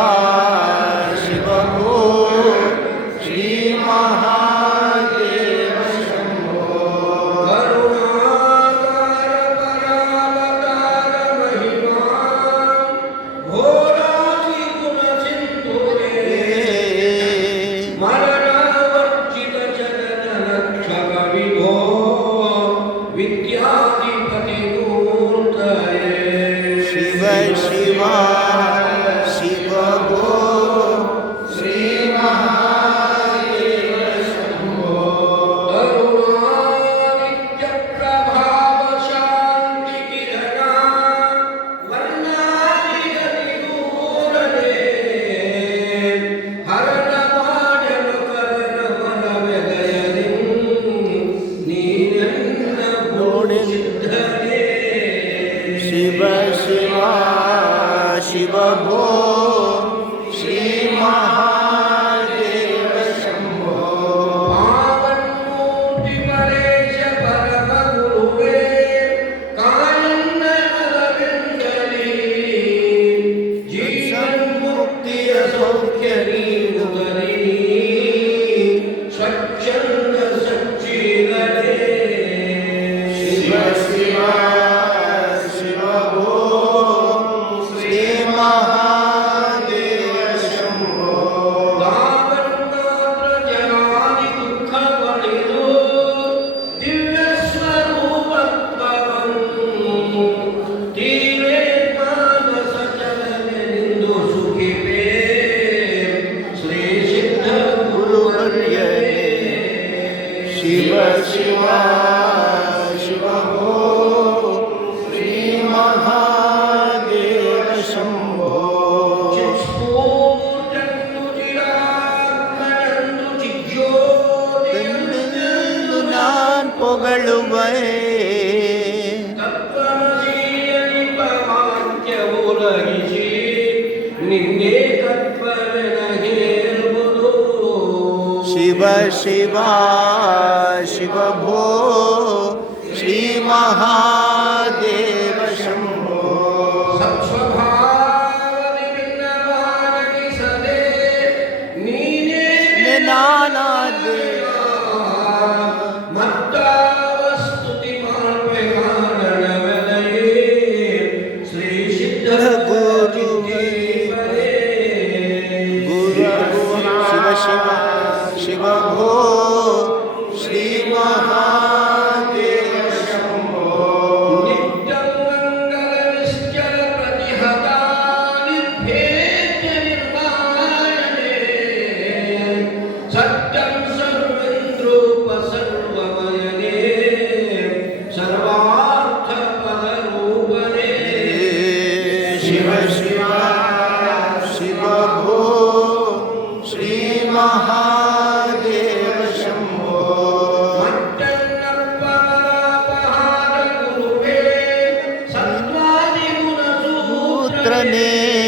Ah. Shiva Shema, Shiva Shiva Bho Shri Mahā Shiva Shiva Shiva Ho Sri Mahadeva Shambho Jaspo Jandu Jirat Narandu Jigyo Jandu Nan Pogalu Vahe Shiv Shiva Shiv भो श्री महादेव शंभो नाना ना देव शिवा भो tranei.